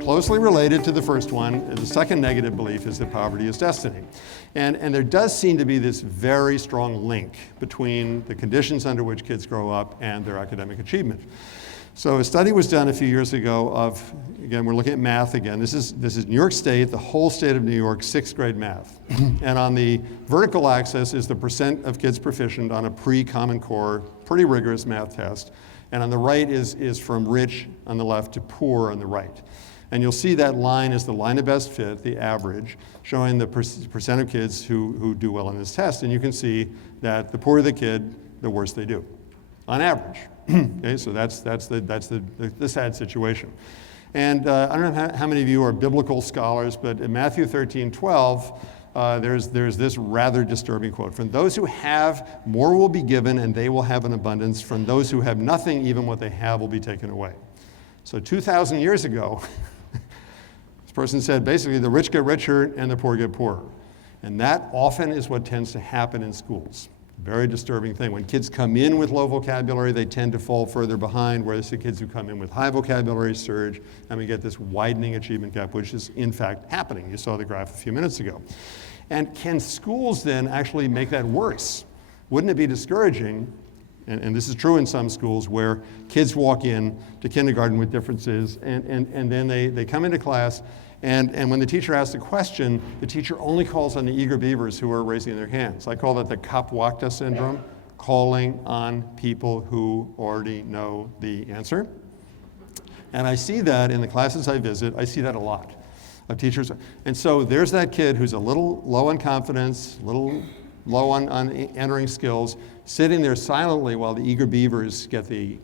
closely related to the first one. The second negative belief is that poverty is destiny. And there does seem to be this very strong link between the conditions under which kids grow up and their academic achievement. So a study was done a few years ago of, again, we're looking at math again. This is New York State, the whole state of New York, 6th grade math. And on the vertical axis is the percent of kids proficient on a pre-Common Core, pretty rigorous math test. And on the right is from rich on the left to poor on the right. And you'll see that line is the line of best fit, the average, showing the percent of kids who do well in this test. And you can see that the poorer the kid, the worse they do, on average. Okay, so that's the sad situation. And I don't know how many of you are biblical scholars, but in Matthew 13:12, there's this rather disturbing quote. From those who have, more will be given, and they will have an abundance. From those who have nothing, even what they have will be taken away. So 2,000 years ago, this person said, basically, the rich get richer and the poor get poorer. And that often is what tends to happen in schools. Very disturbing thing. When kids come in with low vocabulary, they tend to fall further behind, whereas the kids who come in with high vocabulary surge, and we get this widening achievement gap, which is in fact happening. You saw the graph a few minutes ago. And can schools then actually make that worse? Wouldn't it be discouraging, and this is true in some schools, where kids walk in to kindergarten with differences, and then they come into class, and when the teacher asks a question, the teacher only calls on the eager beavers who are raising their hands. I call that the Kapwakta syndrome, calling on people who already know the answer. And I see that in the classes I visit, I see that a lot of teachers. And so there's that kid who's a little low on confidence, a little low on entering skills, sitting there silently while the eager beavers get the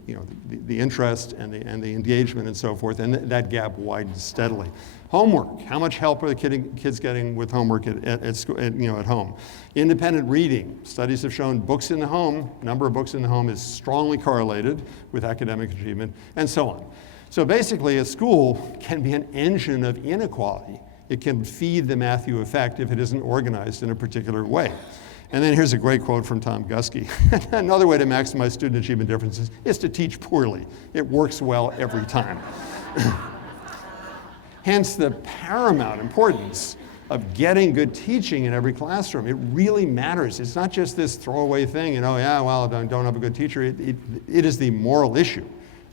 interest and the engagement and so forth, and that gap widens steadily. Homework. How much help are the kids getting with homework at school, at home? Independent reading. Studies have shown books in the home, number of books in the home is strongly correlated with academic achievement, and so on. So basically, a school can be an engine of inequality. It can feed the Matthew effect if it isn't organized in a particular way. And then here's a great quote from Tom Guskey. Another way to maximize student achievement differences is to teach poorly. It works well every time. Hence the paramount importance of getting good teaching in every classroom. It really matters. It's not just this throwaway thing, don't have a good teacher. It is the moral issue.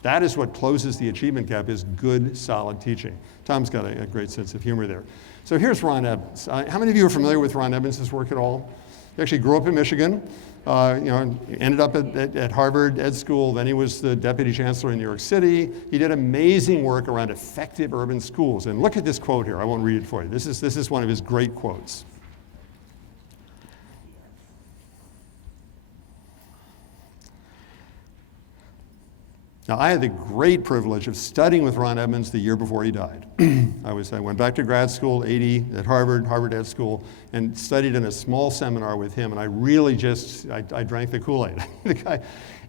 That is what closes the achievement gap, is good, solid teaching. Tom's got a great sense of humor there. So here's Ron Evans. How many of you are familiar with Ron Evans' work at all? He actually grew up in Michigan, ended up at Harvard Ed School, then he was the deputy chancellor in New York City. He did amazing work around effective urban schools. And look at this quote here. I won't read it for you. This is one of his great quotes. Now, I had the great privilege of studying with Ron Evans the year before he died. I went back to grad school, 80, at Harvard Ed School, and studied in a small seminar with him, and I really I drank the Kool-Aid. The guy,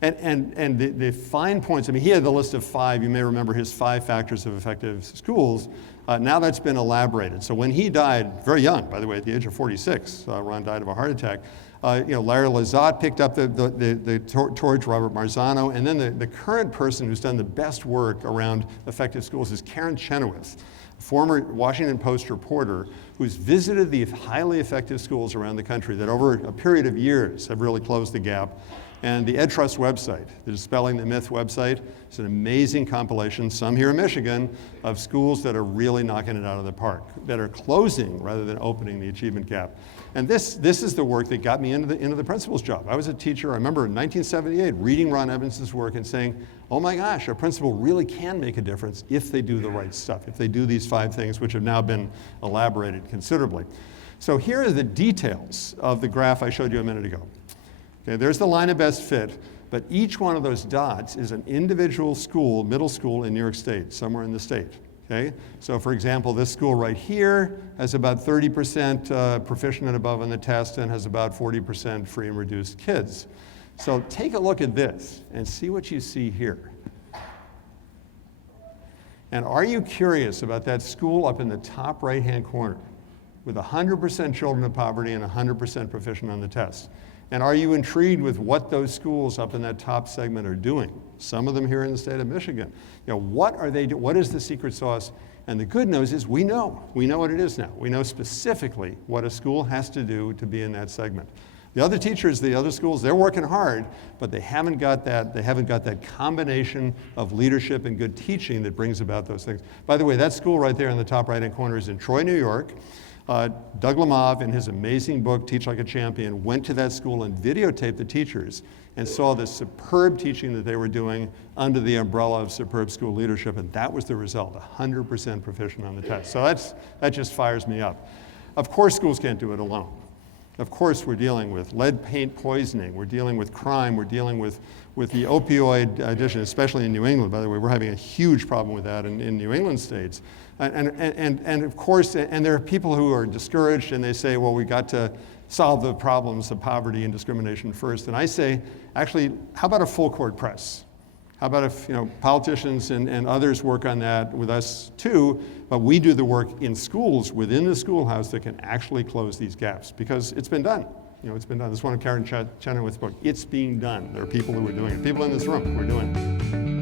and the fine points, he had the list of 5, you may remember his 5 factors of effective schools. Now that's been elaborated. So when he died, very young, by the way, at the age of 46, Ron died of a heart attack. Larry Lazat picked up the torch, Robert Marzano, and then the current person who's done the best work around effective schools is Karen Chenoweth, a former Washington Post reporter who's visited the highly effective schools around the country that over a period of years have really closed the gap. And the EdTrust website, the Dispelling the Myth website, is an amazing compilation, some here in Michigan, of schools that are really knocking it out of the park, that are closing rather than opening the achievement gap. And this is the work that got me into the principal's job. I was a teacher, I remember in 1978, reading Ron Evans' work and saying, oh my gosh, a principal really can make a difference if they do the right stuff, if they do these 5 things, which have now been elaborated considerably. So here are the details of the graph I showed you a minute ago. Okay, there's the line of best fit, but each one of those dots is an individual school, middle school in New York State, somewhere in the state. Okay? So for example, this school right here has about 30% proficient and above on the test and has about 40% free and reduced kids. So take a look at this and see what you see here. And are you curious about that school up in the top right-hand corner with 100% children of poverty and 100% proficient on the test? And are you intrigued with what those schools up in that top segment are doing? Some of them here in the state of Michigan. What are they doing? What is the secret sauce? And the good news is we know what it is now. We know specifically what a school has to do to be in that segment. The other teachers, the other schools, they're working hard, but they haven't got that combination of leadership and good teaching that brings about those things. By the way, that school right there in the top right-hand corner is in Troy, New York. Doug Lemov, in his amazing book, Teach Like a Champion, went to that school and videotaped the teachers and saw the superb teaching that they were doing under the umbrella of superb school leadership, and that was the result, 100% proficient on the test. So that just fires me up. Of course schools can't do it alone. Of course we're dealing with lead paint poisoning, we're dealing with crime, we're dealing with the opioid addiction, especially in New England. By the way, we're having a huge problem with that in New England states. And of course, and there are people who are discouraged and they say, well, we got to solve the problems of poverty and discrimination first. And I say, actually, how about a full court press? How about if politicians and others work on that with us too, but we do the work in schools, within the schoolhouse, that can actually close these gaps, because it's been done. It's been done. This is one of Karen Chenoweth's book. It's being done. There are people who are doing it. People in this room who are doing it.